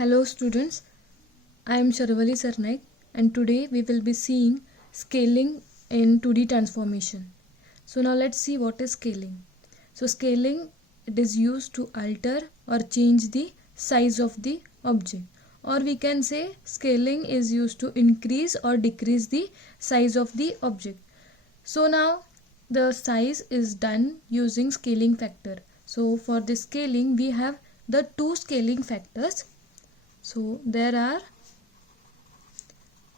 Hello students, I am Sharvali Sarnaik and today we will be seeing scaling in 2D transformation. So now let's see what is scaling. So scaling, it is used to alter or change the size of the object, or we can say scaling is used to increase or decrease the size of the object. So now the size is done using scaling factor. So for the scaling we have the two scaling factors. So there are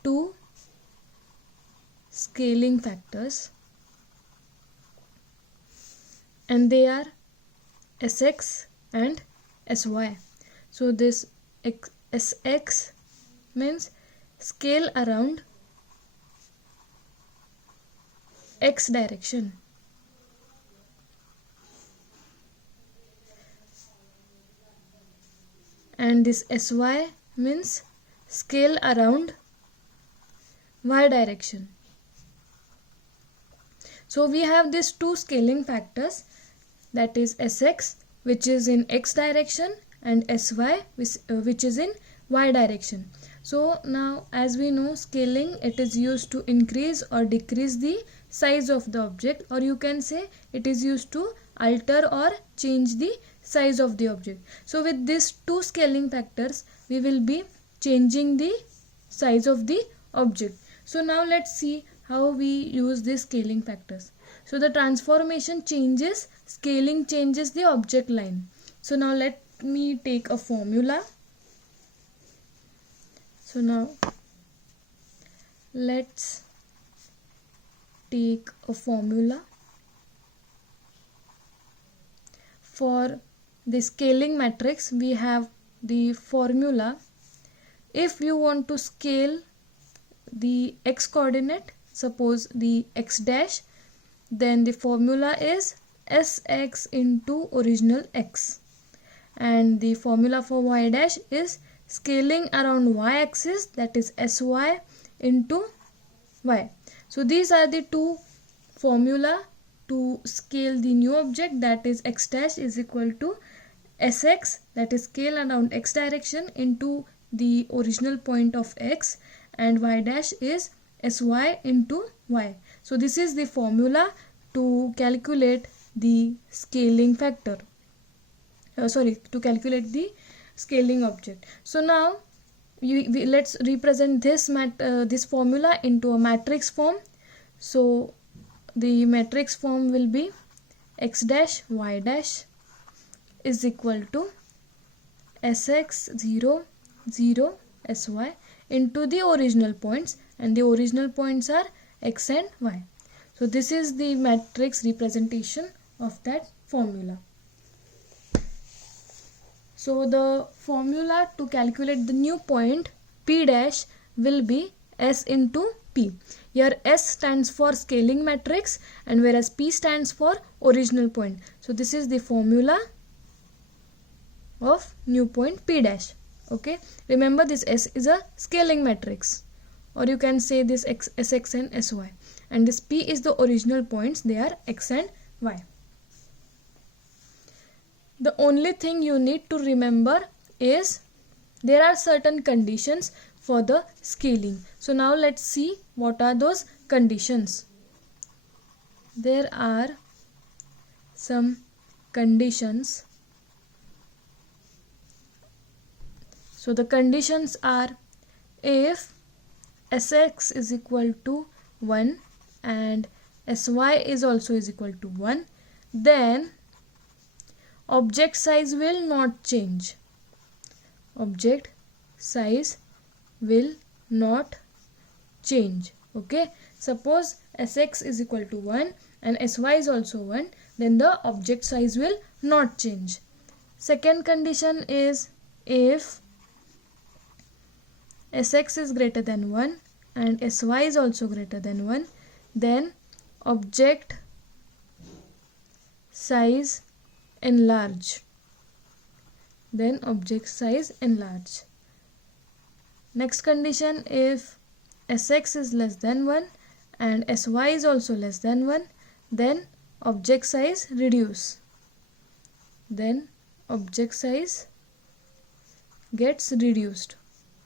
two scaling factors and they are Sx and Sy. So this Sx means scale around x direction, and this Sy means scale around y direction. So we have these two scaling factors, that is Sx which is in x direction and Sy which is in y direction. So now as we know, scaling, it is used to increase or decrease the size of the object, or you can say it is used to alter or change the size of the object. So with these two scaling factors we will be changing the size of the object. So now let's see how we use these scaling factors. So the transformation changes, scaling changes the object line. So now let me take a formula. So now let's take a formula. For the scaling matrix we have the formula. If you want to scale the x coordinate, suppose the x dash, then the formula is Sx into original x, and the formula for y dash is scaling around y axis, that is Sy into y. So these are the two formula to scale the new object, that is x dash is equal to Sx, that is scale around x direction, into the original point of x, and y dash is Sy into y. So this is the formula to calculate the scaling factor. To calculate the scaling object. So now let's represent this formula into a matrix form. So the matrix form will be x dash y dash is equal to Sx 0 0 Sy into the original points, and the original points are x and y. So this is the matrix representation of that formula. So the formula to calculate the new point p dash will be S into p. Here S stands for scaling matrix and whereas p stands for original point. So this is the formula of new point p dash. Okay, remember this S is a scaling matrix, or you can say this Sx and Sy, and this p is the original points, they are x and y. The only thing you need to remember is there are certain conditions for the scaling. So now let's see what are those conditions. There are some conditions. So the conditions are, if Sx is equal to 1 and Sy is also is equal to 1, then object size will not change. Object size will not change. Okay, suppose Sx is equal to 1 and Sy is also 1, then the object size will not change. Second condition is, if Sx is greater than 1 and Sy is also greater than 1, then object size enlarge. Then object size enlarge. Next condition, if Sx is less than 1 and Sy is also less than 1, then object size reduce. Then object size gets reduced.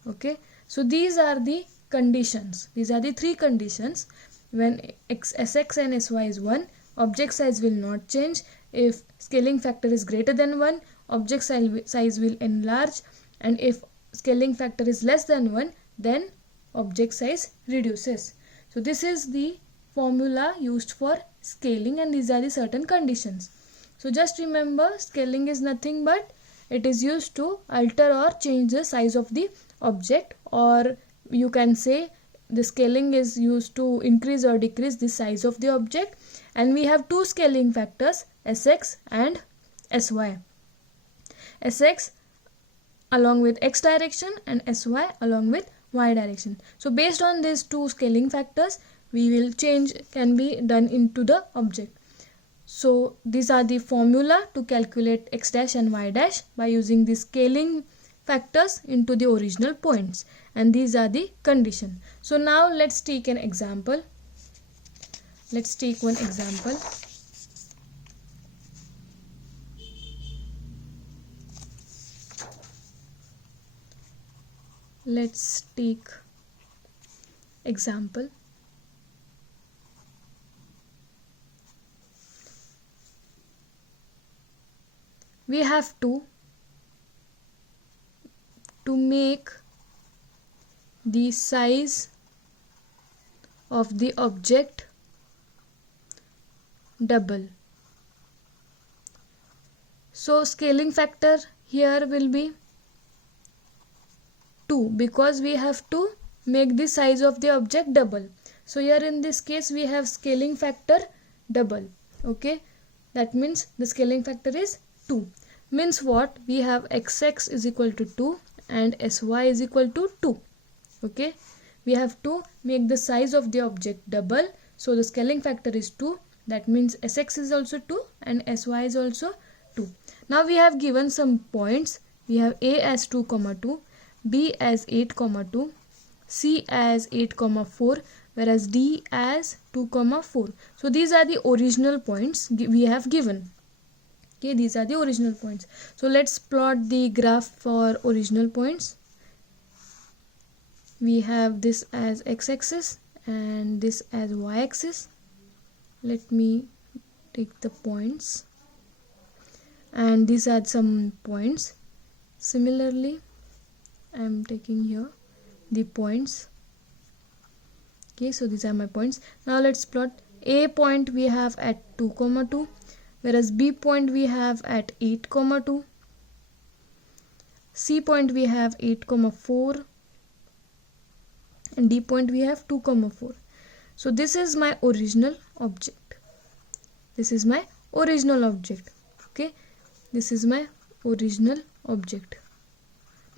Okay, so these are the conditions. These are the three conditions. When Sx and Sy is 1, object size will not change. If scaling factor is greater than 1, object size will enlarge, and if scaling factor is less than 1, then object size reduces. So this is the formula used for scaling, and these are the certain conditions. So just remember, scaling is nothing but it is used to alter or change the size of the object, or you can say the scaling is used to increase or decrease the size of the object. And we have two scaling factors, Sx and Sy. Sx along with x direction and Sy along with y direction. So based on these two scaling factors, we will change can be done into the object. So these are the formula to calculate x dash and y dash by using the scaling factors into the original points, and these are the condition. So now let's take an example. Let's take one example. Let's take example. We have to make the size of the object double. So scaling factor here will be 2 because we have to make the size of the object double. So here in this case we have scaling factor double. Okay, that means the scaling factor is 2. Means what? We have xx is equal to 2 and sy is equal to 2. Okay, we have to make the size of the object double, so the scaling factor is 2. That means sx is also 2 and sy is also 2. Now we have given some points. We have a as 2, 2, b as 8, 2, c as 8, 4, whereas d as 2, 4. So these are the original points we have given. Okay, these are the original points. So let's plot the graph for original points. We have this as x-axis and this as y-axis. Let me take the points, and these are some points. Similarly, I am taking here the points. Okay, so these are my points. Now let's plot. A point we have at 2, 2, whereas B point we have at 8, 2, C point we have 8, 4, and D point we have 2, 4. So this is my original object. This is my original object. Okay, this is my original object.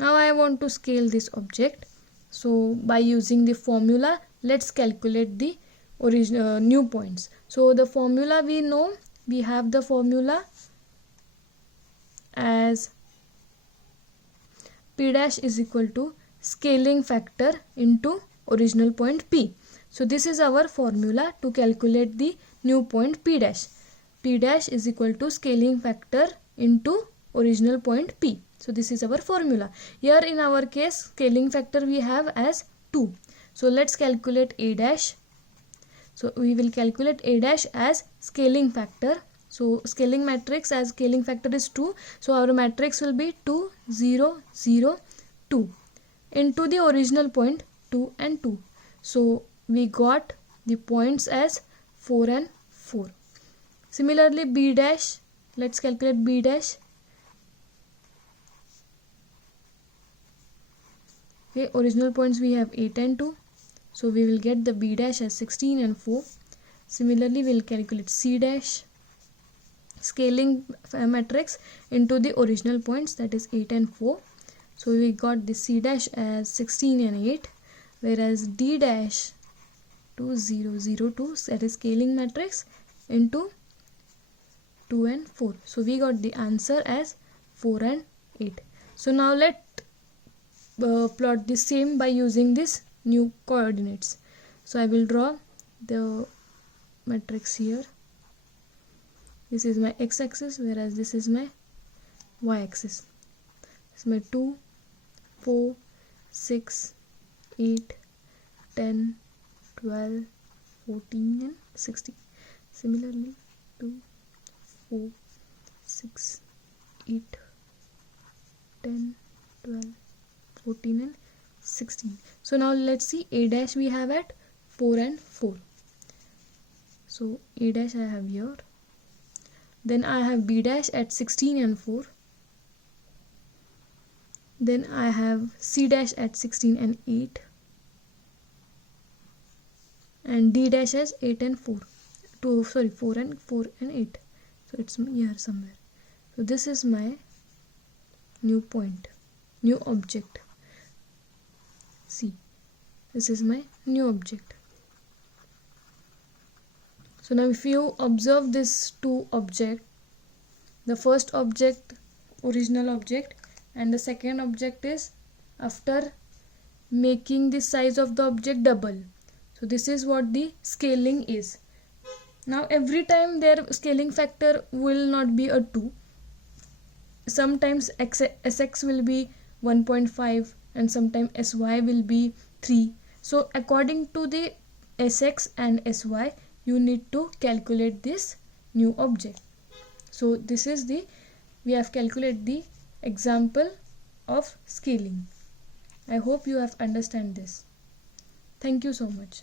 Now I want to scale this object. So by using the formula, let's calculate the original new points. So the formula we know, we have the formula as p dash is equal to scaling factor into original point p. So this is our formula to calculate the new point p dash. P dash is equal to scaling factor into original point p. So this is our formula. Here in our case, scaling factor we have as 2. So let's calculate a dash. So we will calculate a dash as scaling factor. So scaling matrix as scaling factor is 2. So our matrix will be 2, 0, 0, 2 into the original point 2 and 2. So we got the points as 4 and 4. Similarly, b dash. Let's calculate b dash. Okay, original points we have 8 and 2. So we will get the b dash as 16 and 4. Similarly, we will calculate c dash. Scaling matrix into the original points, that is 8 and 4. So we got the c dash as 16 and 8. Whereas d dash 2, 0, 0, 2, that is scaling matrix into 2 and 4. So we got the answer as 4 and 8. So now let plot the same by using this new coordinates. So I will draw the matrix here. This is my x-axis, whereas this is my y-axis. This is my 2, 4, 6, 8, 10, 12, 14 and 16. Similarly 2, 4, 6, 8, 10, 12, 14 and 16. So now let's see A dash we have at 4 and 4. So A dash I have here. Then I have B dash at 16 and 4. Then I have C dash at 16 and 8. And D dash as 8 and 4. 4 and 8. So it's here somewhere. So this is my new point, new object. See, this is my new object. So now if you observe these two objects, the first object, original object, and the second object is after making the size of the object double. So this is what the scaling is. Now every time their scaling factor will not be a 2. Sometimes Sx will be 1.5 and sometimes Sy will be 3. So according to the Sx and Sy, you need to calculate this new object. So this is we have calculated the example of scaling. I hope you have understand this. Thank you so much.